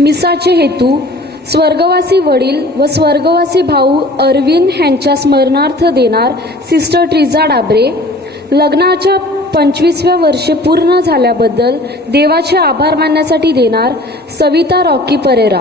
मिसाचे हेतू स्वर्गवासी वडील व स्वर्गवासी भाऊ अरविंद ह्यांच्या स्मरणार्थ देणार सिस्टर ट्रिजा डाबरे. लग्नाच्या 25व्या वर्षे पूर्ण झाल्याबद्दल देवाचे आभार मानण्यासाठी देणार सविता रॉकी परेरा.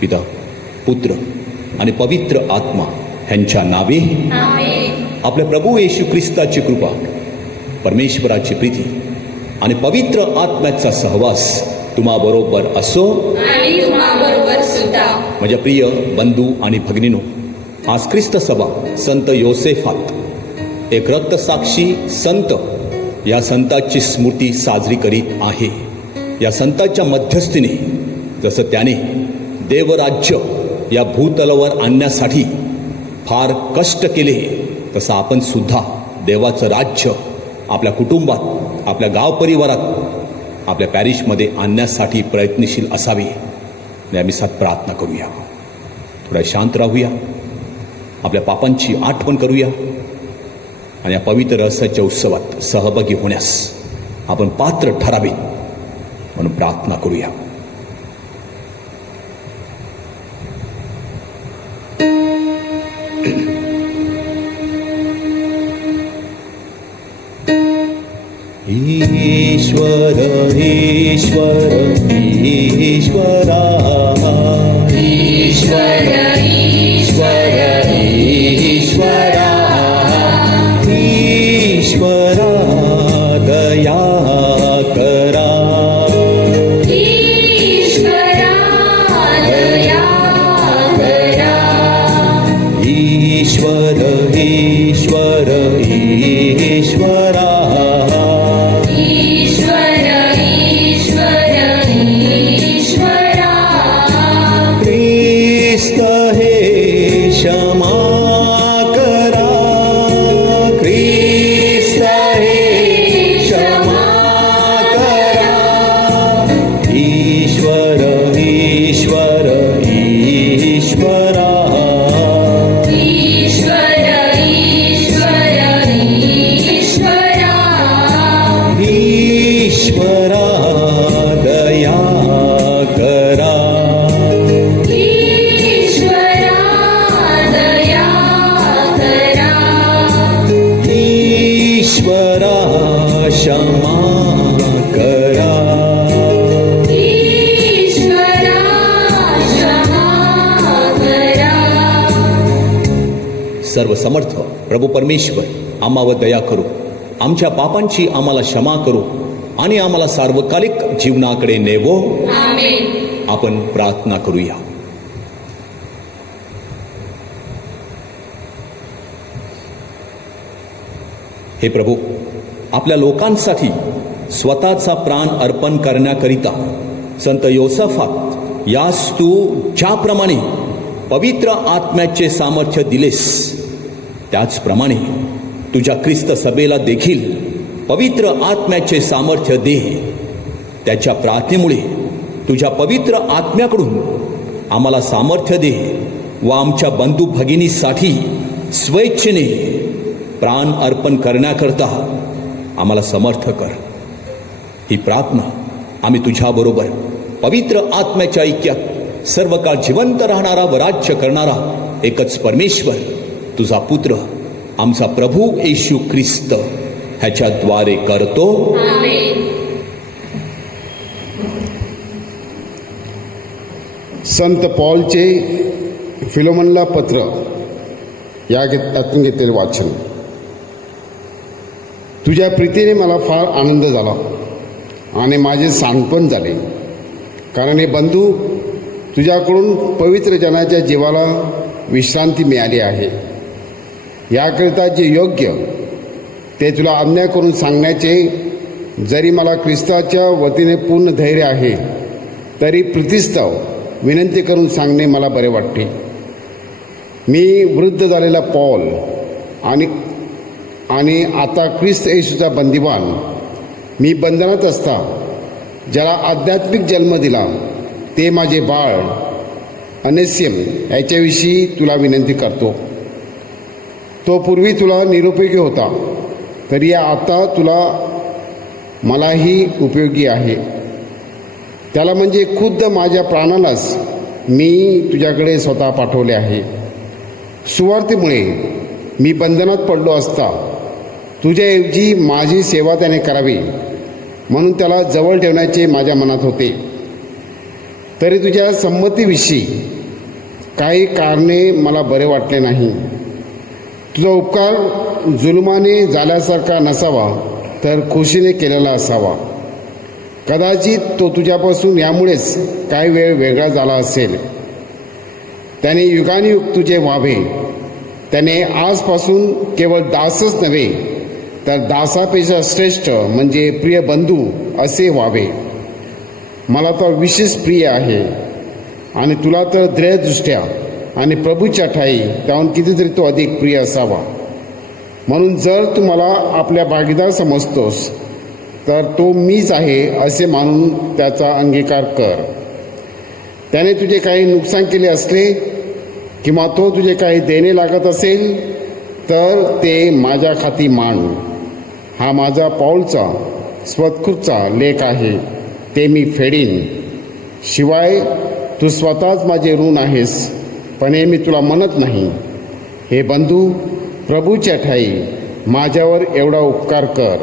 पिता, पुत्र आणि पवित्र आत्मा ह्यांच्या नावे आपल्या प्रभू येशू ख्रिस्ताची कृपा, परमेश्वराची प्रीती आणि पवित्र आत्म्याचा सहवास तुम्हाबरोबर असो आणि तुम्हाबरोबर सुद्धा. माझ्या प्रिय बंधू आणि भगिनीनो, आज ख्रिस्त सभा संत योसेफात एक रक्तसाक्षी संत या संताची स्मृती साजरी करीत आहे. या संताच्या मध्यस्थीने जसं त्याने देवराज्य या भूतलावर आणण्यासाठी फार कष्ट केले, तसं आपण सुद्धा देवाचं राज्य आपल्या कुटुंबात, आपल्या गाव परिवारात, आपल्या पॅरिशमध्ये आणण्यासाठी प्रयत्नशील असावे. आम्ही साथ प्रार्थना करूया. थोड्या शांत राहूया, आपल्या पापांची आठवण करूया आणि या पवित्र रसाच्या उत्सवात सहभागी होण्यास आपण पात्र ठरावे म्हणून प्रार्थना करूया. ईश्वर ईश्वर ईश्वरा ईश्वर ईश्वर ईश्वरा ईश्वरा दया करा. ईश्वरा दया करा. ईश्वर ईश्वर ईश्वरा सर्वसमर्थ प्रभू परमेश्वर आम्हावर दया करू, आमच्या पापांची आम्हाला क्षमा करू आणि आम्हाला सार्वकालिक जीवनाकडे नेवो. आमेन. आपण प्रार्थना करूया. हे प्रभू, आपल्या लोकांसाठी स्वतःचा प्राण अर्पण करण्याकरिता संत योसेफात यास तू ज्याप्रमाणे पवित्र आत्म्याचे सामर्थ्य दिलेस, त्याचप्रमाणे तुझ्या ख्रिस्त सभेला देखील पवित्र आत्म्याचे सामर्थ्य दे. त्याच्या प्रार्थनेमुळे तुझ्या पवित्र आत्म्याकडून आम्हाला सामर्थ्य दे व आमच्या बंधू भगिनीसाठी स्वेच्छेने प्राण अर्पण करण्याकरता आम्हाला समर्थ कर. ही प्रार्थना आम्ही तुझ्याबरोबर पवित्र आत्म्याच्या ऐक्यात सर्व काळ जिवंत राहणारा व राज्य करणारा एकच परमेश्वर तुझा पुत्र आमचा प्रभू येशू ख्रिस्त ह्याच्याद्वारे करतो. आमेन. संत पॉलचे फिलोमनला पत्र या त्यातून घेतलेले वाचन. तुझ्या प्रीतीने मला फार आनंद झाला आणि माझे सांत्वन झाले, कारण हे बंधू तुझ्याकडून पवित्र जनाच्या जीवाला विश्रांती मिळाली आहे. याकरिता जे योग्य ते तुला आज्ञा करून सांगण्याचे जरी मला ख्रिस्ताच्या वतीने पूर्ण धैर्य आहे, तरी प्रीतिस्तव विनंती करून सांगणे मला बरे वाटते. मी वृद्ध झालेला पॉल आणि आता ख्रिस्त येशूचा बंदिवान, मी बंधनात असता ज्याला आध्यात्मिक जन्म दिला ते माझे बाळ अनेस्यम याच्याविषयी तुला विनंती करतो. तो पूर्वी तुला निरुपयोगी होता, तरी आता तुला मलाही उपयोगी आहे. त्याला म्हणजे खुद्द माझ्या प्राणालाच मी तुझ्याकडे स्वतः पाठवले आहे. सुवार्तेमुळे मी बंधनात पडलो असता तुझ्याऐवजी माझी सेवा त्याने करावी म्हणून त्याला जवळ ठेवण्याचे माझ्या मनात होते. तरी तुझ्या संमतीविषयी काही कारणे मला बरे वाटले नाही. तुझा उपकार जुलमाने झाल्यासारखा नसावा, तर खुशीने केलेला असावा. कदाचित तो तुझ्यापासून यामुळेच काही वेळ वेगळा झाला असेल. त्याने युगानुयुग तुझे व्हावे. त्याने आजपासून केवळ दासच नव्हे, तर दासापेक्षा श्रेष्ठ म्हणजे प्रिय बंधू असे व्हावे. मला तर विशेष प्रिय आहे आणि तुला तर दृढदृष्ट्या आणि प्रभूच्या ठाई त्याहून कितीतरी तो अधिक प्रिय असावा. म्हणून जर तू मला आपल्या भागीदार समजतोस, तर तो मीच आहे असे मानून त्याचा अंगीकार कर. त्याने तुझे काही नुकसान केले असले किंवा तो तुझे काही देणे लागत असेल, तर ते माझ्या खाती मांड. हा माझा पौलचा स्वतःचा लेख आहे, ते मी फेडीन. शिवाय तू स्वतःच माझे ऋण आहेस, पण हे मी तुला म्हणत नाही. हे बंधू, प्रभूच्या ठाई माझ्यावर एवढा उपकार कर.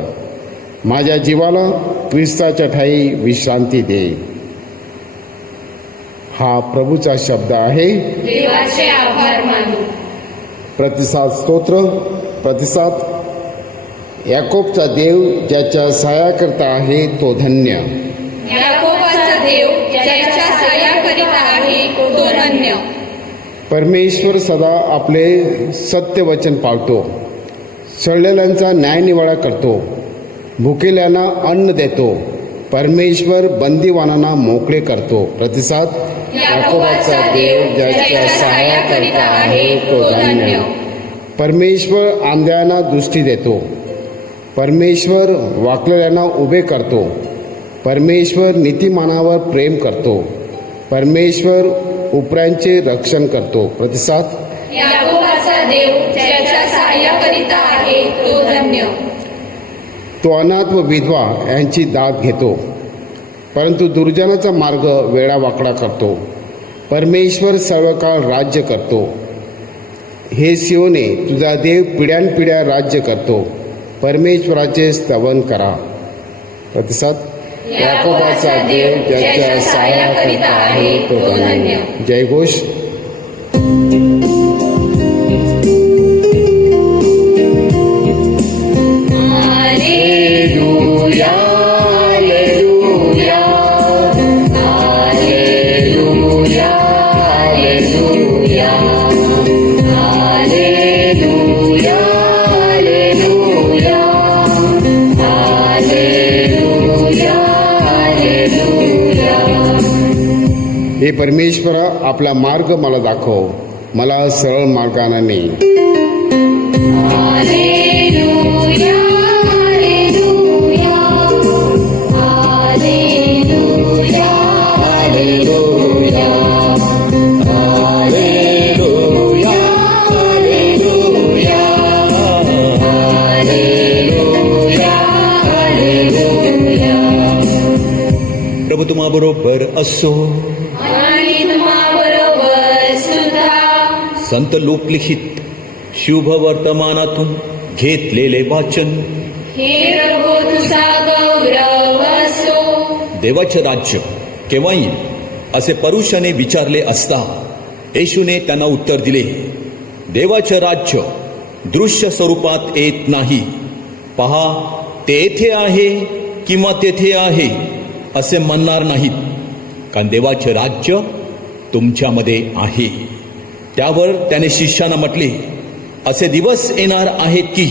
माझ्या जीवाला ख्रिस्ताच्या ठाई विश्रांती दे. हा प्रभूचा शब्द आहे. देवाचे आभार मानू. प्रतिसाद स्तोत्र. प्रतिसाद. याकोबचा देव ज्याच्या सहाय्याकरता आहे तो धन्य. याकोबाचा देव ज्याच्या सहाय्याकरिता आहे तो धन्य. परमेश्वर सदा आपले सत्य वचन पाळतो. सडलेल्यांचा न्यायनिवाडा करतो. भुकेल्यांना अन्न देतो. परमेश्वर बंदीवानांना मोकळे करतो. प्रतिसाद. याकोबाचा देव ज्याच्या सहाय्याकरिता आहे तो धन्य. परमेश्वर आंधळ्यांना दृष्टी देतो. परमेश्वर वाकलेल्यांना उभे करतो. परमेश्वर नीतिमानावर प्रेम करतो. परमेश्वर उपऱ्यांचे रक्षण करतो. प्रतिसाद. याकोबाचा देव ज्याच्या सहाय्याकरिता आहे तो धन्य. तो अनाथ व विधवा यांची दाद घेतो, परंतु दुर्जनाचा मार्ग वेडावाकडा करतो. परमेश्वर सर्व काळ राज्य करतो. हे सियोने, तुझा देव पिढ्यानपिढ्या राज्य करतो. परमेश्वराचे स्तवन करा. प्रतिसाद. याकोबाचा देव ज्याच्या सहाय्याकरिता आहे तो धन्य. जयघोष. हे परमेश्वरा, आपला मार्ग मला दाखव, मला सरळ मार्गाने ने. Hallelujah, hallelujah, hallelujah, hallelujah, hallelujah. बरोबर असो. आणि तुम्हाबरोबर सुद्धा. संत लोकलिखित शुभ वर्तमानातून घेतलेले वाचन. हे प्रभू तुझा गौरव असो. देवाचे राज्य केव्हा येईल असे परुषाने विचारले असता येशूने त्यांना उत्तर दिले, देवाचे राज्य दृश्य स्वरूपात येत नाही. पहा, ते येथे आहे किंवा तेथे आहे असे म्हणणार नाहीत, कारण देवाचे राज्य तुमच्यामध्ये आहे. त्यावर त्याने शिष्यांना म्हटले, असे दिवस येणार आहेत की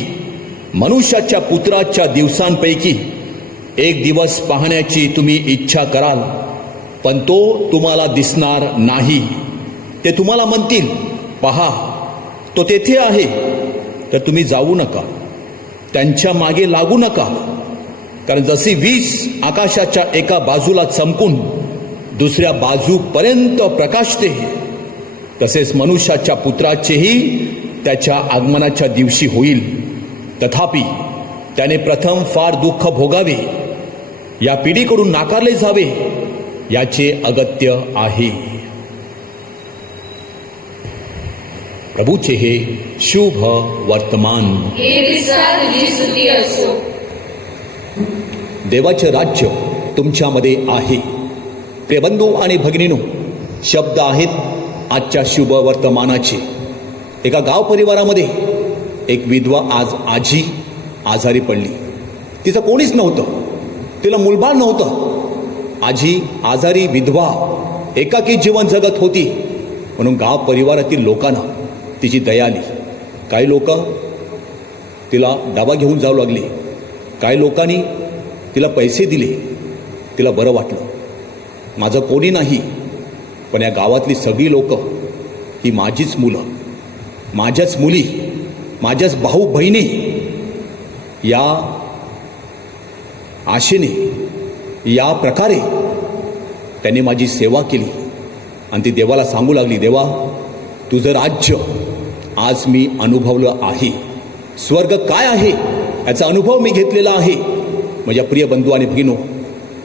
मनुष्याच्या पुत्राच्या दिवसांपैकी एक दिवस पाहण्याची तुम्ही इच्छा कराल, पण तो तुम्हाला दिसणार नाही. ते तुम्हाला म्हणतील, पहा तो तेथे आहे, तर तुम्ही जाऊ नका, त्यांच्या मागे लागू नका. कारण जशी वीज आकाशाच्या एका बाजूला चमकून दुसऱ्या बाजूपर्यंत प्रकाशते, तसेच मनुष्याच्या पुत्राचेही त्याच्या आगमनाच्या दिवशी होईल. तथापि त्याने प्रथम फार दुःख भोगावे, या पिढीकडून नाकारले जावे, याचे अगत्य आहे. प्रभूचे हे शुभ वर्तमान. हे ख्रिस्ता तुझी स्तुती असो. देवाचे राज्य तुमच्यामध्ये आहे. प्रिय बंधू आणि भगिनीनो, शब्द आहेत आजच्या शुभ वर्तमानाचे. एका गाव परिवारामध्ये एक विधवा आजी आजारी पडली. तिचं कोणीच नव्हतं, तिला मुलबाळ नव्हतं. आजी आजारी विधवा एकाकी जीवन जगत होती, म्हणून गाव परिवारातील लोकांना तिची दया आली. काही लोक तिला डबा घेऊन जाऊ लागले, काही लोकांनी तिला पैसे दिले, तिला बरं वाटलं. माझं कोणी नाही, पण या गावातली सगळी लोक ही माझीच मुलं, माझ्याच मुली, माझ्याच भाऊ बहिणी, या आशेने, या प्रकारे त्यांनी माझी सेवा केली. आणि ती देवाला सांगू लागली, देवा तुझं राज्य आज मी अनुभवलं आहे. स्वर्ग काय आहे याचा अनुभव मी घेतलेला आहे. माझ्या प्रिय बंधू आणि भगिनो,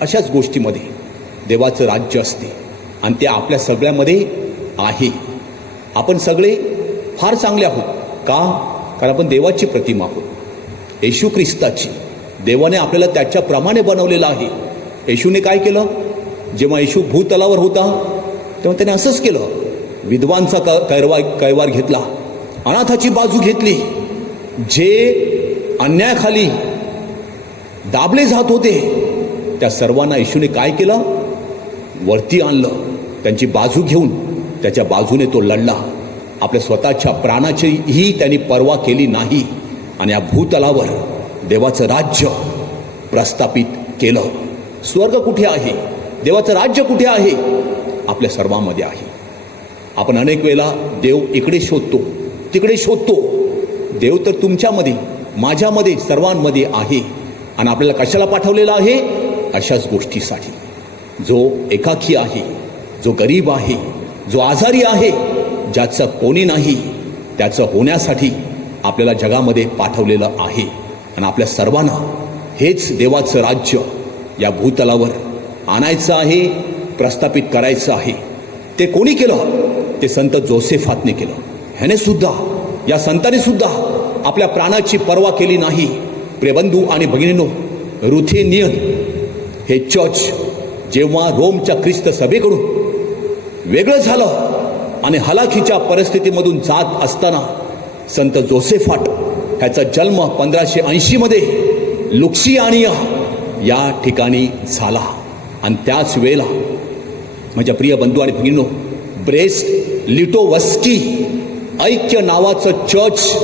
अशाच गोष्टीमध्ये देवाचं राज्य असते आणि ते आपल्या सगळ्यामध्ये आहे. आपण सगळे फार चांगले आहोत. का? कारण आपण देवाची प्रतिमा आहोत, येशू ख्रिस्ताची. देवाने आपल्याला त्याच्याप्रमाणे बनवलेलं आहे. येशूने काय केलं? जेव्हा येशू भूतलावर होता तेव्हा त्याने असंच केलं. विद्वांचा कैवार घेतला, अनाथाची बाजू घेतली. जे अन्यायाखाली दाबले जात होते त्या सर्वांना येशूने काय केलं? वरती आणलं. त्यांची बाजू घेऊन त्याच्या बाजूने तो लढला. आपल्या स्वतःच्या प्राणाचीही त्यांनी पर्वा केली नाही आणि या भूतलावर देवाचं राज्य प्रस्थापित केलं. स्वर्ग कुठे आहे? देवाचं राज्य कुठे आहे? आपल्या सर्वांमध्ये आहे. आपण अनेक वेळेला देव इकडे शोधतो, तिकडे शोधतो. देव तर तुमच्यामध्ये, माझ्यामध्ये, सर्वांमध्ये आहे. आणि आपल्याला कशाला पाठवलेला आहे? अशाच गोष्टीसाठी. जो एकाकी आहे, जो गरीब आहे, जो आजारी आहे, ज्याचं कोणी नाही, त्याचं होण्यासाठी आपल्याला जगामध्ये पाठवलेलं आहे. आणि आपल्या सर्वांना हेच देवाचं राज्य या भूतलावर आणायचं आहे, प्रस्थापित करायचं आहे. ते कोणी केलं? ते संत जोसेफातने केलं. ह्याने सुद्धा, या संतांनी सुद्धा आपल्या प्राणाची पर्वा केली नाही. प्रियबंधू आणि भगिनींनो, रुथेनियन हे चर्च जेव्हा रोमच्या ख्रिस्त सभेकडून वेगळं झालं आणि हलाखीच्या परिस्थितीमधून जात असताना संत जोसेफाट ह्याचा जन्म 1580 मध्ये लुक्सियानिया या ठिकाणी झाला. आणि त्याच वेळेला माझ्या प्रिय बंधू आणि भगिनींनो, ब्रेस्ट लिटोवस्की ऐक्य नावाचं चर्च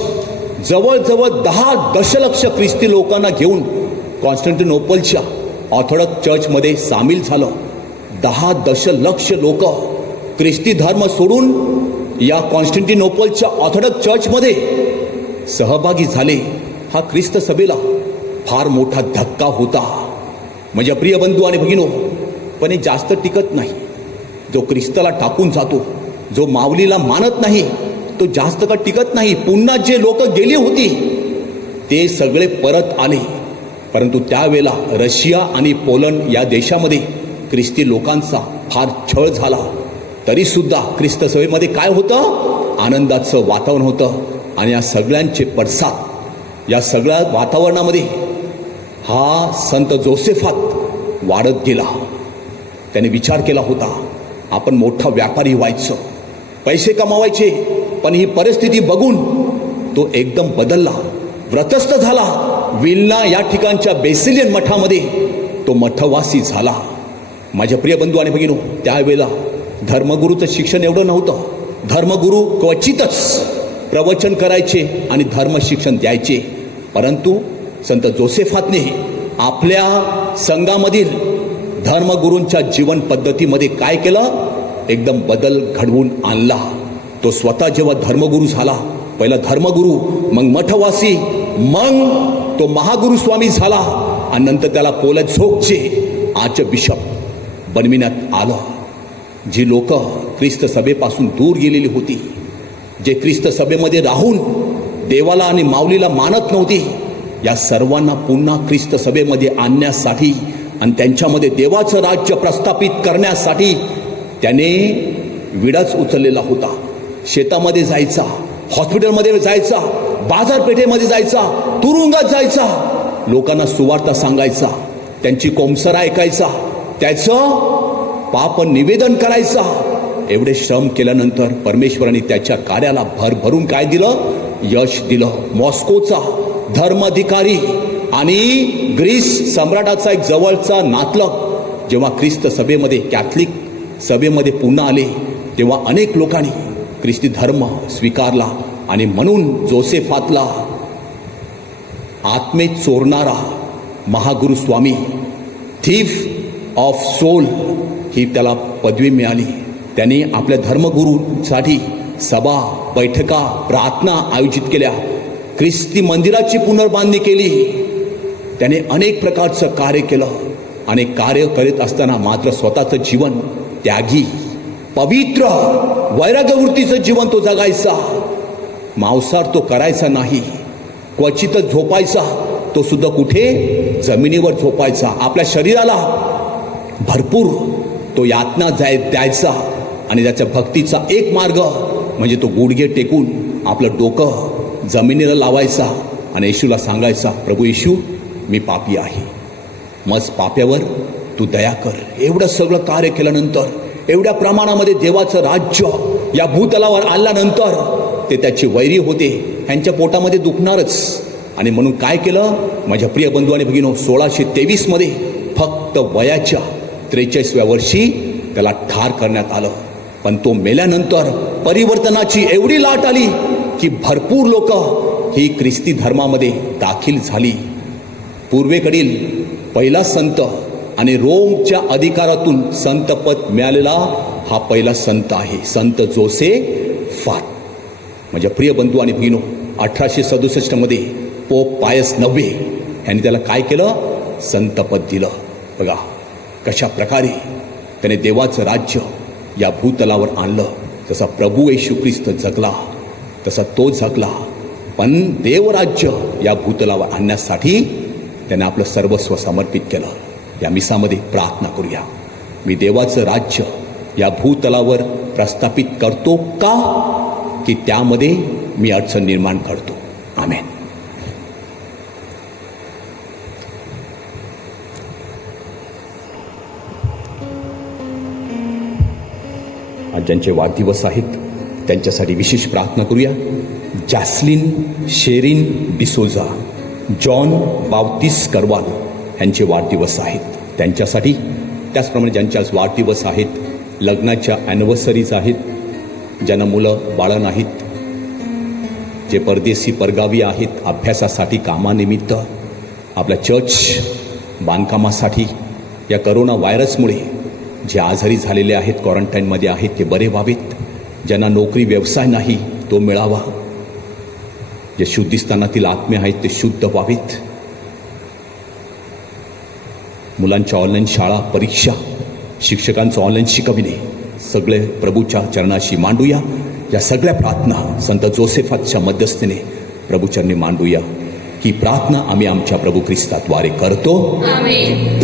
जवळजवळ 10 दशलक्ष ख्रिस्ती लोकांना घेऊन कॉन्स्टँटिनोपलच्या ऑर्थोडॉक्स चर्चमध्ये सामील झालं. 10 दशलक्ष लोक ख्रिस्ती धर्म सोडून या कॉन्स्टँटिनोपलच्या ऑर्थोडॉक्स चर्चमध्ये सहभागी झाले. हा ख्रिस्त सभेला फार मोठा धक्का होता. माझ्या प्रिय बंधू आणि भगिनो, पण हे जास्त टिकत नाही. जो ख्रिस्ताला टाकून जातो, जो माऊलीला मानत नाही, तो जास्त का टिकत नाही. पुन्हा जे लोक गेली होती ते सगळे परत आले. परंतु त्यावेळेला रशिया आणि पोलंड या देशामध्ये ख्रिस्ती लोकांचा फार छळ झाला, तरी सुद्धा ख्रिस्त सभेमध्ये काय होतं? आनंदाचं वातावरण होतं. आणि या सगळ्यांचे पडसाद, या सगळ्या वातावरणामध्ये हा संत जोसेफात वाढत गेला. त्याने विचार केला होता, आपण मोठा व्यापारी व्हायचं, पैसे कमावायचे. पण ही परिस्थिती बघून तो एकदम बदलला, व्रतस्थ झाला. विल्ना या ठिकाणच्या बेसिलियन मठामध्ये तो मठवासी झाला. माझ्या प्रिय बंधू आणि भगिनो, त्यावेळेला धर्मगुरूचं शिक्षण एवढं नव्हतं. धर्मगुरू क्वचितच प्रवचन करायचे आणि धर्म शिक्षण द्यायचे. परंतु संत जोसेफातने आपल्या संघामधील धर्मगुरूंच्या जीवन पद्धतीमध्ये काय केलं? एकदम बदल घडवून आणला. तो स्वतः जेव्हा धर्मगुरू झाला, पहिला धर्मगुरू, मग मठवासी, मग तो महागुरू स्वामी झाला आणि नंतर त्याला पोलझोकचे आर्च बिशप बनविण्यात आलं. जी लोक ख्रिस्त सभेपासून दूर गेलेली होती, जे ख्रिस्त सभेमध्ये राहून देवाला आणि माऊलीला मानत नव्हती, या सर्वांना पुन्हा ख्रिस्त सभेमध्ये आणण्यासाठी आणि त्यांच्यामध्ये देवाचं राज्य प्रस्थापित करण्यासाठी त्याने विडाच उचललेला होता. शेतामध्ये जायचा, हॉस्पिटलमध्ये जायचा, बाजारपेठेमध्ये जायचा, तुरुंगात जायचा, लोकांना सुवार्ता सांगायचा, त्यांची कोमसर ऐकायचा, त्याचं पाप निवेदन करायचा. एवढे श्रम केल्यानंतर परमेश्वराने त्याच्या कार्याला भरभरून काय दिलं? यश दिलं. मॉस्कोचा धर्माधिकारी आणि ग्रीस सम्राटाचा एक जवळचा नातलग जेव्हा ख्रिस्त सभेमध्ये, कॅथलिक सभेमध्ये पुन्हा आले, तेव्हा अनेक लोकांनी ख्रिस्ती धर्म स्वीकारला. आणि म्हणून जोसेफातला आत्मेत चोरणारा महागुरू स्वामी, थीफ ऑफ सोल, ही त्याला पदवी मिळाली. त्याने आपल्या धर्मगुरूसाठी सभा, बैठका, प्रार्थना आयोजित केल्या. ख्रिस्ती मंदिराची पुनर्बांधणी केली. त्याने अनेक प्रकारचं कार्य केलं. आणि कार्य करीत असताना मात्र स्वतःचं जीवन त्यागी, पवित्र, वैराग्यवृत्तीचं जीवन तो जगायचा. मांसाहार तो करायचा नाही. क्वचितच झोपायचा, तो सुद्धा कुठे? जमिनीवर झोपायचा. आपल्या शरीराला भरपूर तो यातना द्यायचा. आणि त्याच्या भक्तीचा एक मार्ग म्हणजे तो गुडघे टेकून आपलं डोकं जमिनीला लावायचा आणि येशूला सांगायचा, प्रभू येशू, मी पापी आहे, मज पाप्यावर तू दया कर. एवढं सगळं कार्य केल्यानंतर, एवढ्या प्रमाणामध्ये देवाचं राज्य या भूतलावर आल्यानंतर ते त्याचे वैरी होते, ह्यांच्या पोटामध्ये दुखणारच. आणि म्हणून काय केलं? माझ्या प्रिय बंधू आणि भगिनो, 1623 मध्ये फक्त वयाच्या 43व्या वर्षी त्याला ठार करण्यात आलं. पण तो मेल्यानंतर परिवर्तनाची एवढी लाट आली की भरपूर लोक ही ख्रिस्ती धर्मामध्ये दाखल झाली. पूर्वेकडील पहिला संत आणि रोमच्या अधिकारातून संतपद मिळालेला हा पहिला संत आहे, संत जोसेफात. माझ्या प्रिय बंधू आणि भगिनो, 1867 मध्ये पोप पायस 9 यांनी त्याला काय केलं? संतपद दिलं. बघा कशा प्रकारे त्याने देवाचं राज्य या भूतलावर आणलं. जसा प्रभू येशू ख्रिस्त जगला तसा तो जगला. पण देवराज्य या भूतलावर आणण्यासाठी त्याने आपलं सर्वस्व समर्पित केलं. या मिसामध्ये प्रार्थना करूया. मी देवाचं राज्य या भूतलावर प्रस्थापित करतो का, की त्यामध्ये मी अडचण निर्माण करतो? आमेन. आज ज्यांचे वाढदिवस आहेत त्यांच्यासाठी विशेष प्रार्थना करूया. जॅस्लिन शेरिन डिसोजा, जॉन बावतीस करवाल यांचे वाढदिवस आहेत, त्यांच्यासाठी. त्याचप्रमाणे ज्यांचे आज वाढदिवस आहेत, लग्नाच्या ॲनिव्हर्सरीज आहेत, ज्यांना मुलं बाळं नाहीत, जे परदेशी परगावी आहेत, अभ्यासासाठी, कामानिमित्त, आपल्या चर्च बांधकामासाठी, या करोना व्हायरसमुळे जे आजारी झालेले आहेत, क्वारंटाईनमध्ये आहेत, ते बरे व्हावेत. ज्यांना नोकरी व्यवसाय नाही तो मिळावा. जे शुद्धीस्थानातील आत्मे आहेत ते शुद्ध व्हावेत. मुलांच्या ऑनलाईन शाळा, परीक्षा, शिक्षकांचं ऑनलाईन शिकविणे, सगळे प्रभूच्या चरणाशी मांडूया. या सगळ्या प्रार्थना संत जोसेफातच्या मध्यस्थीने प्रभूचरणी मांडूया. ही प्रार्थना आम्ही आमच्या प्रभू ख्रिस्ताद्वारे करतो. आमेन.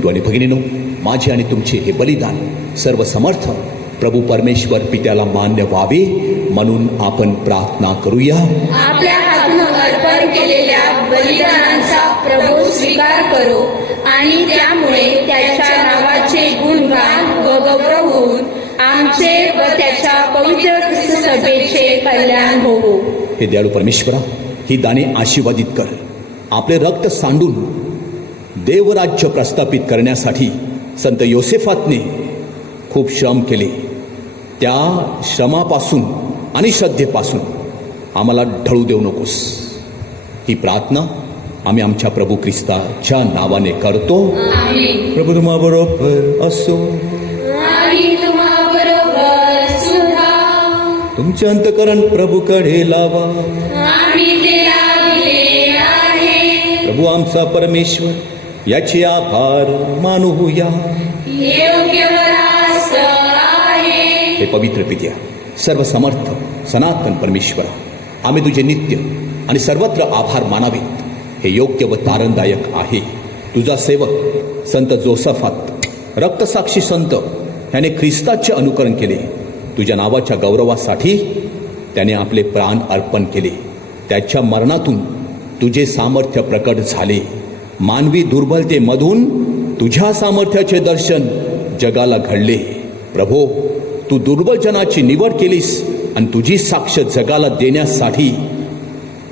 बंधू आणि भगिनीनो, माझे आणि तुमचे हे बलिदान सर्व समर्थ प्रभू परमेश्वर पित्याला मान्य व्हावे म्हणून आपण प्रार्थना करूया. आपल्या हातून अर्पण केलेल्या बलिदानाचा प्रभू स्वीकार करो आणि त्यामुळे त्याच्या नावाचे गुणगान व गौरव होऊन आमचे व त्याच्या पवित्र ख्रिस्त सभेचे कल्याण होवो. हे दयाळू परमेश्वरा, ही दाने आशीर्वादित कर. आपले रक्त सांडून देवराज्य प्रस्थापित करण्यासाठी संत योसेफातने खूप श्रम केले. त्या श्रमापासून आणि श्रद्धेपासून आम्हाला ढळू देऊ नकोस. ही प्रार्थना आम्ही आमच्या प्रभू ख्रिस्ताच्या नावाने करतो. आमेन. प्रभू तुम्हाबरोबर असो. आणि तुम्हाबरोबर सुद्धा. तुमचे अंतकरण प्रभूकडे लावा. आम्ही ते लावले आहे. प्रभू आमचा परमेश्वर याचे आभार मानूया. योग्य वरास आहे. हे पवित्र पित्या, सर्व समर्थ सनातन परमेश्वरा, आम्ही तुझे नित्य आणि सर्वत्र आभार मानावेत. हे योग्य व तारणदायक आहे. तुझा सेवक संत जोसफात, रक्तसाक्षी संत, याने ख्रिस्ताचे अनुकरण केले. तुझ्या नावाच्या गौरवासाठी त्याने आपले प्राण अर्पण केले. त्याच्या मरणातून तुझे सामर्थ्य प्रकट झाले. मानवी दुर्बलतेमधून तुझ्या सामर्थ्याचे दर्शन जगाला घडले. प्रभो, तू दुर्बल जनाची निवड केलीस आणि तुझी साक्ष जगाला देण्यासाठी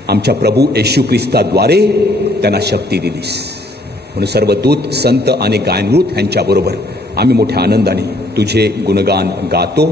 आमच्या प्रभू येशू ख्रिस्ताद्वारे त्यांना शक्ती दिलीस. म्हणून सर्व दूत, संत आणि गायनृत यांच्याबरोबर आम्ही मोठ्या आनंदाने तुझे गुणगान गातो.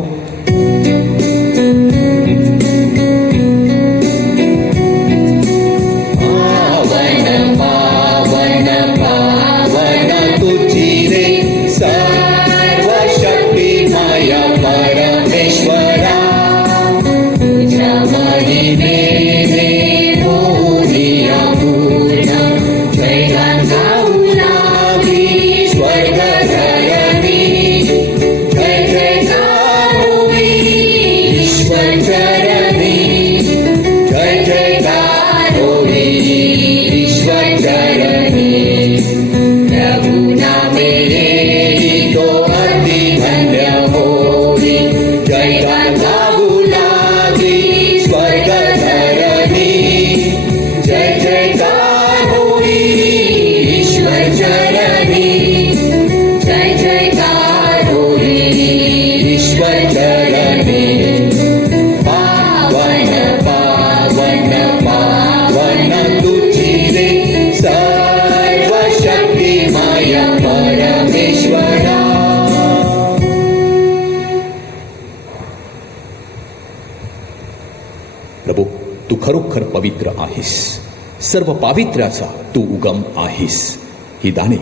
प्रभू, तू खरोखर पवित्र आहेस. सर्व पावित्र्याचा तू उगम आहेस. ही दाणे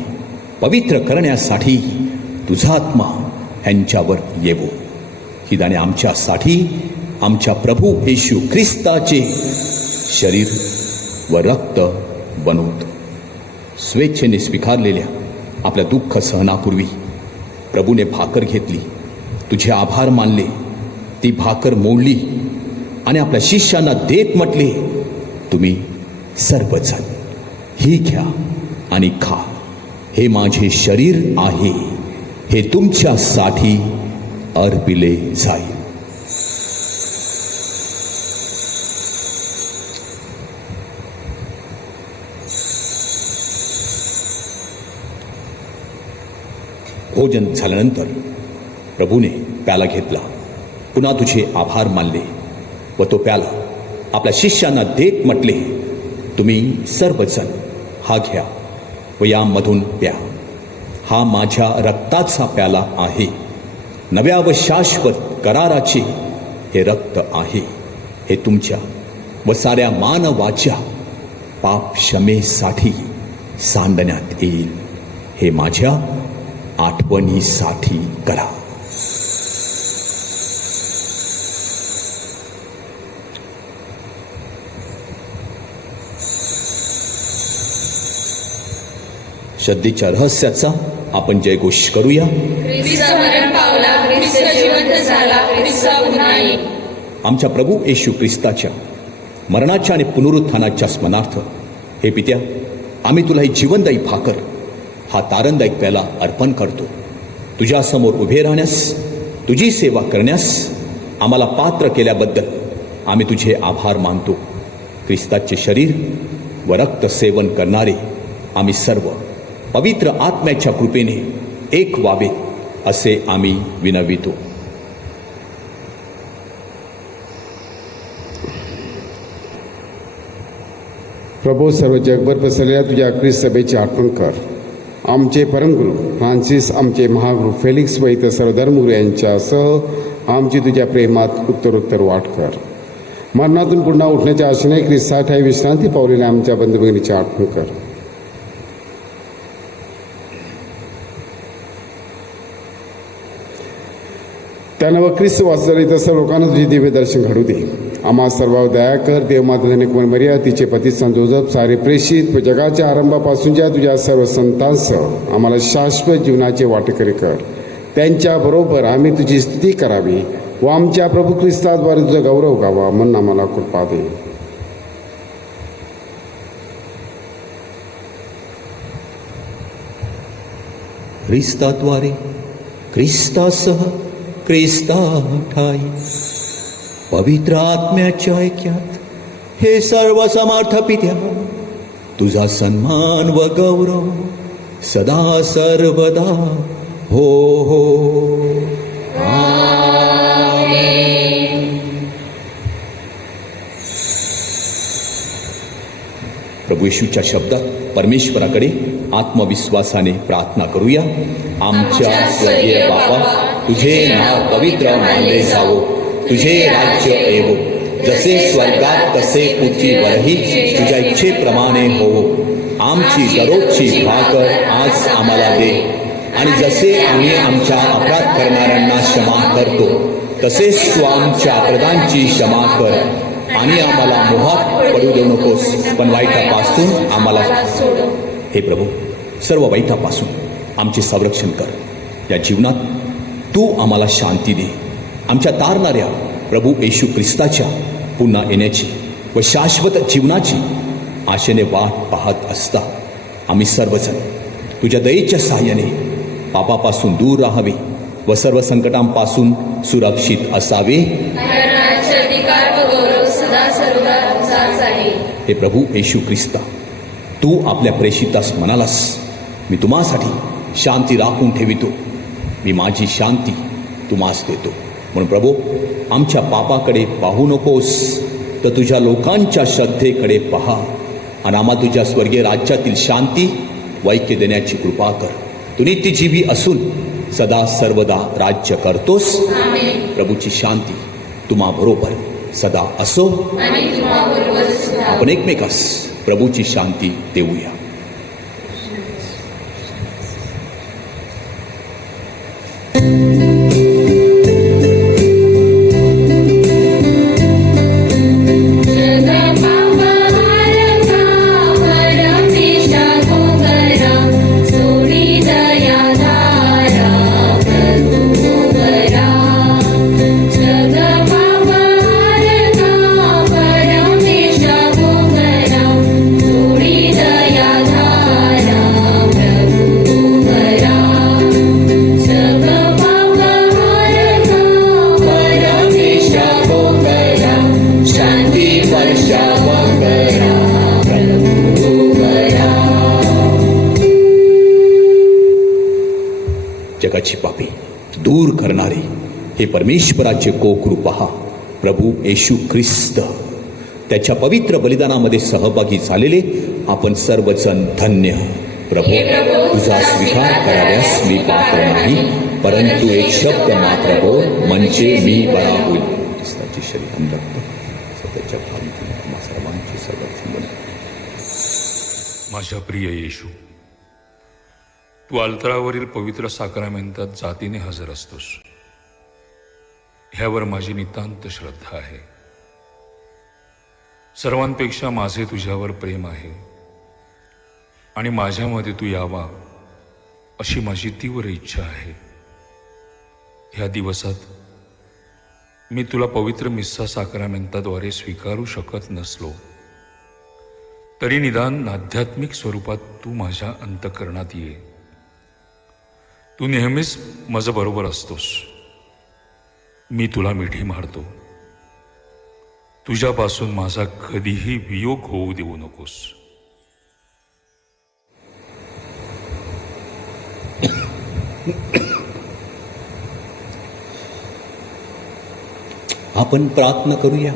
पवित्र करण्यासाठी तुझा आत्मा ह्यांच्यावर येवो. ही दाणे आमच्यासाठी आमच्या प्रभू येशू ख्रिस्ताचे शरीर व रक्त बनवत. स्वेच्छेने स्वीकारलेल्या आपल्या दुःख सहनापूर्वी प्रभूने भाकर घेतली, तुझे आभार मानले, ती भाकर मोडली आणि आपल्या शिष्यांना देत म्हटले, तुम्ही सर्वजण ही घ्या आणि खा. हे माझे शरीर आहे, हे तुमच्यासाठी अर्पिले जाईल. भोजन झाल्यानंतर प्रभूने प्याला घेतला, पुन्हा तुझे आभार मानले व तो प्याला आपल्या शिष्यांना देत म्हटले, तुम्ही सर्वजण हा घ्या व यामधून प्या. हा माझ्या रक्ताचा प्याला आहे, नव्या व शाश्वत कराराचे हे रक्त आहे. हे तुमच्या व साऱ्या मानवाच्या पाप क्षमेसाठी सांडण्यात येईल. हे माझ्या आठवणीसाठी करा. श्रद्धेच्या रहस्याचा आपण जयघोष करूया. ख्रिस्त मरण पावला, ख्रिस्त जिवंत झाला, ख्रिस्त पुन्हा येईल. आमच्या प्रभू येशू ख्रिस्ताच्या मरणाच्या आणि पुनरुत्थानाच्या स्मरणार्थ हे पित्या, आम्ही तुला ही जीवनदायी भाकर हा तारणदायक प्याला अर्पण करतो. तुझ्यासमोर उभे राहण्यास, तुझी सेवा करण्यास आम्हाला पात्र केल्याबद्दल आम्ही तुझे आभार मानतो. ख्रिस्ताचे शरीर व रक्त सेवन करणारे आम्ही सर्व पवित्र आत्म्याच्या कृपेने एक व्हावे असे आम्ही विनवितो. प्रभू, सर्व जगभर पसरलेल्या तुझ्या ख्रिस्त सभेचे आठवण कर. आमचे परमगुरू फ्रान्सिस, आमचे महागुरू फेलिक्स व इतर सर्व धर्मगुरू यांच्यासह आमची तुझ्या प्रेमात उत्तरोत्तर वाढ कर. मरणातून पुन्हा उठण्याच्या आशेने ख्रिस्ताठाई विश्रांती पावलेल्या आमच्या बंधू भगिनीची आठवण कर. त्यांना व ख्रिस्त वाचलेल्या इतर सर्व लोकांना तुझे दिव्य दर्शन घडू दे. आम्हा सर्वांवर दया कर. देवमाता धन्यकुमार मरिया, तिचे पती संत जोसेफ, सारे प्रेषित व जगाच्या आरंभापासूनच्या तुझ्या सर्व संतांसह आम्हाला शाश्वत जीवनाचे वाटेकरी कर. त्यांच्याबरोबर आम्ही तुझी स्तुती करावी व आमच्या प्रभू ख्रिस्ताद्वारे तुझा गौरव गावा म्हणून आम्हाला कृपा दे. ख्रिस्ताद्वारे, ख्रिस्तासह, ख्रिस्ताठाई पवित्र आत्म्याच्या ऐक्यात हे सर्व समर्थ पित्या, तुझा सन्मान व गौरव सदा सर्वदा हो हो. प्रभू येशूच्या शब्दात परमेश्वराकडे आत्मविश्वासाने प्रार्थना करूया. आमच्या स्वर्गीय बापा, तुझे नाव पवित्र मानले जावो, तुझे राज्य येवो, जसे स्वर्गात तसे पृथ्वीवरही तुझ्या इच्छेप्रमाणे होवो. आमची दररोजची भाकर आज आम्हाला दे, आणि जसे आम्ही आमच्या अपराध करणाऱ्यांना क्षमा करतो, तसेच तू आमच्या अपराधांची क्षमा कर. आणि आम्हाला मोहात पडू देऊ नकोस, पण वाईटापासून आम्हाला सोड. हे प्रभू, सर्व वाईटापासून आमचे संरक्षण कर. या जीवनात तू आम्हाला शांती दे. आमच्या तारणाऱ्या प्रभू येशू ख्रिस्ताच्या पुन्हा येण्याची व शाश्वत जीवनाची आशेने वाट पाहत असता आम्ही सर्वजण तुझ्या दयेच्या सहाय्याने पापापासून दूर राहावे व सर्व संकटांपासून सुरक्षित असावे. मरणाचे अधिकार व गौरव सदा सर्वदा तुझाच आहे. हे प्रभू येशू ख्रिस्ता, तू आपल्या प्रेषितास म्हणालास, मी तुम्हासाठी शांती राखून ठेवितो, मी माझी शांती तुम्हास देतो. म्हणून प्रभू, आमच्या पापाकडे पाहू नकोस, तर तुझ्या लोकांच्या श्रद्धेकडे पहा आणि आम्हा तुझ्या स्वर्गीय राज्यातील शांती व ऐक्य देण्याची कृपा कर. तू नित्यजीवी असून सदा सर्वदा राज्य करतोस. प्रभूची शांती तुम्हा बरोबर सदा असो. आणि तुम्हाबरोबर सुद्धा. आपण एकमेकास प्रभूची शांती देऊया. जगाची पापे दूर करणारे हे परमेश्वराचे कोकरू पहा. प्रभू येशू ख्रिस्त, त्याच्या पवित्र बलिदानामध्ये सहभागी झालेले आपण सर्वजण धन्य. प्रभू, तुझा स्वीकार कराव्यास मी पात्र नाही, परंतु एक शब्द मात्र बोल, म्हणजे मी बरा होईल. ख्रिस्ताचे शरीर आणि रक्त सध्याच्या भाविकांना आम्हा सर्वांचे संरक्षण बने. माझ्या प्रिय येशू, तू अल्तरावरील पवित्र साक्रामेंतात जातीने हजर असतोस. ह्यावर माझी नितांत श्रद्धा आहे. सर्वांपेक्षा माझे तुझ्यावर प्रेम आहे आणि माझ्यामध्ये तू यावा अशी माझी तीव्र इच्छा आहे. ह्या दिवसात मी तुला पवित्र मिस्सा साक्रामेंताद्वारे स्वीकारू शकत नसलो तरी निदान आध्यात्मिक स्वरूपात तू माझ्या अंतःकरणात ये. तू नेहमीच माझं बरोबर असतोस. मी तुला मिठी मारतो. तुझ्यापासून माझा कधीही वियोग होऊ देऊ नकोस. आपण प्रार्थना करूया.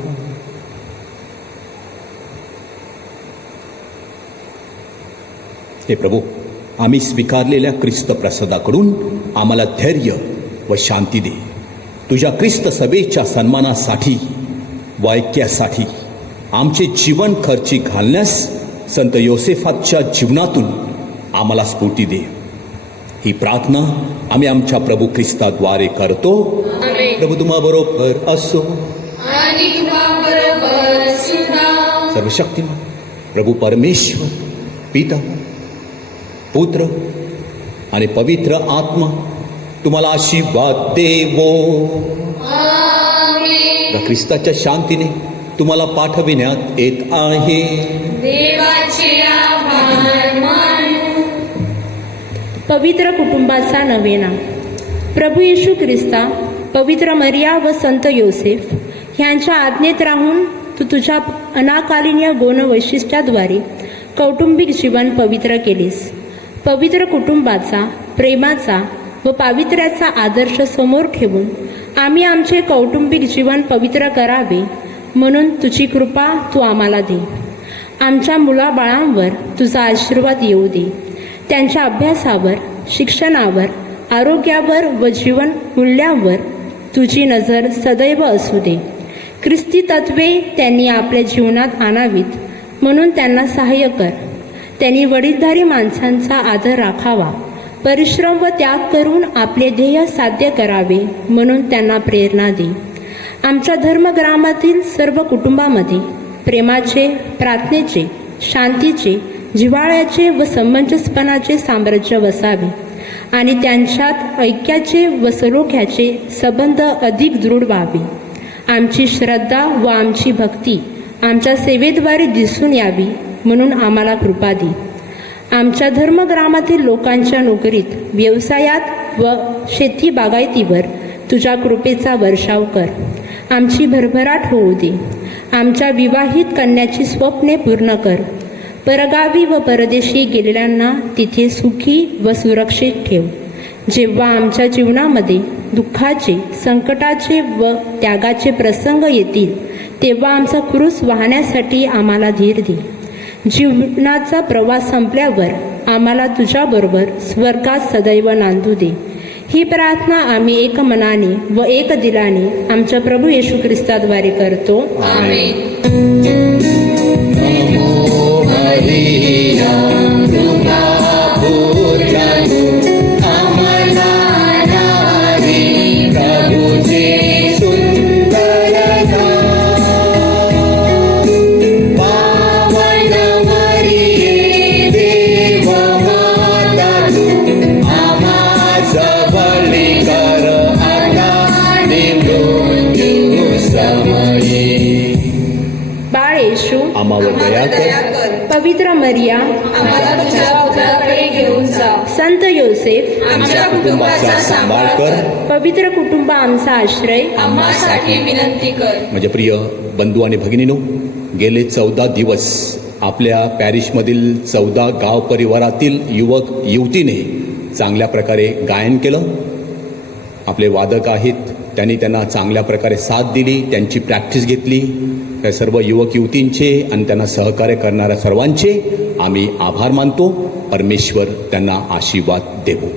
हे प्रभू, आम्ही स्वीकारलेल्या ख्रिस्त प्रसादाकडून आम्हाला धैर्य व शांती दे. तुझ्या ख्रिस्त सभेच्या सन्मानासाठी व ऐक्यासाठी आमचे जीवन खर्ची घालण्यास संत योसेफाच्या जीवनातून आम्हाला स्फूर्ती दे. ही प्रार्थना आम्ही आमच्या प्रभू ख्रिस्ताद्वारे करतो. प्रभू तुम्हा बरोबर असो. आणि तुझ्याबरोबर सुद्धा. सर्वशक्तिमान प्रभू परमेश्वर पिता, पुत्र आणि पवित्र आत्मा तुम्हाला आशीर्वाद देवो. आमेन. ख्रिस्ताच्या शांतीने तुम्हाला पाठविण्यात येत आहे. देवाचे आभार मानू. पवित्र कुटुंबाचा नवेना. प्रभू येशू ख्रिस्ता, पवित्र मरिया व संत योसेफ ह्यांच्या आज्ञेत राहून तू तुझ्या अनाकालीन गुण वैशिष्ट्याद्वारे कौटुंबिक जीवन पवित्र केलेस. पवित्र कुटुंबाचा, प्रेमाचा व पावित्र्याचा आदर्श समोर ठेवून आम्ही आमचे कौटुंबिक जीवन पवित्र करावे म्हणून तुझी कृपा तू आम्हाला दे. आमच्या मुलाबाळांवर तुझा आशीर्वाद येऊ दे. त्यांच्या अभ्यासावर, शिक्षणावर, आरोग्यावर व जीवन मूल्यांवर तुझी नजर सदैव असू दे. ख्रिस्ती तत्वे त्यांनी आपल्या जीवनात आणावीत म्हणून त्यांना सहाय्य कर. त्यांनी वडीलधारी माणसांचा आदर राखावा, परिश्रम व त्याग करून आपले ध्येय साध्य करावे म्हणून त्यांना प्रेरणा दे. आमच्या धर्मग्रामातील सर्व कुटुंबामध्ये प्रेमाचे, प्रार्थनेचे, शांतीचे, जिव्हाळ्याचे व समंजसपणाचे साम्राज्य वसावे आणि त्यांच्यात ऐक्याचे व सलोख्याचे संबंध अधिक दृढ व्हावे. आमची श्रद्धा व आमची भक्ती आमच्या सेवेद्वारे दिसून यावी म्हणून आम्हाला कृपा दे. आमच्या धर्मग्रामातील लोकांच्या नोकरीत, व्यवसायात व शेती बागायतीवर तुझ्या कृपेचा वर्षाव कर. आमची भरभराट होऊ दे. आमच्या विवाहित कन्याची स्वप्ने पूर्ण कर. परगावी व परदेशी गेलेल्यांना तिथे सुखी व सुरक्षित ठेव. जेव्हा आमच्या जीवनामध्ये दुःखाचे, संकटाचे व त्यागाचे प्रसंग येतील तेव्हा आमचा क्रूस वाहण्यासाठी आम्हाला धीर दे. जीवनाचा प्रवास संपल्यावर आम्हाला तुझ्याबरोबर स्वर्गात सदैव नांदू दे. ही प्रार्थना आम्ही एक मनाने व एक दिलाने आमच्या प्रभू येशू ख्रिस्ताद्वारे करतो. आमेन. बाळ येशू, आम्हावर दया कर. पवित्र मरिया, आम्हाला तुझ्या पुत्राकडे घेऊन जा. संत योसेफ, आमच्या कुटुंबाचा सांभाळ कर. पवित्र कुटुंब आमचा आश्रय. आम्हासाठी विनंती कर. माझे प्रिय बंधू आणि भगिनीनो, गेले 14 दिवस आपल्या पॅरिशमधील 14 गाव परिवारातील युवक युवतीने चांगल्या प्रकारे गायन केलं. आपले वादक आहेत, त्यांना चांगल्या प्रकारे साथ दिली, त्यांची प्रॅक्टिस घेतली. त्या सर्व युवक युवतींचे आणि त्यांना सहकार्य करणाऱ्या सर्वांचे आम्ही आभार मानतो. परमेश्वर त्यांना आशीर्वाद देवो.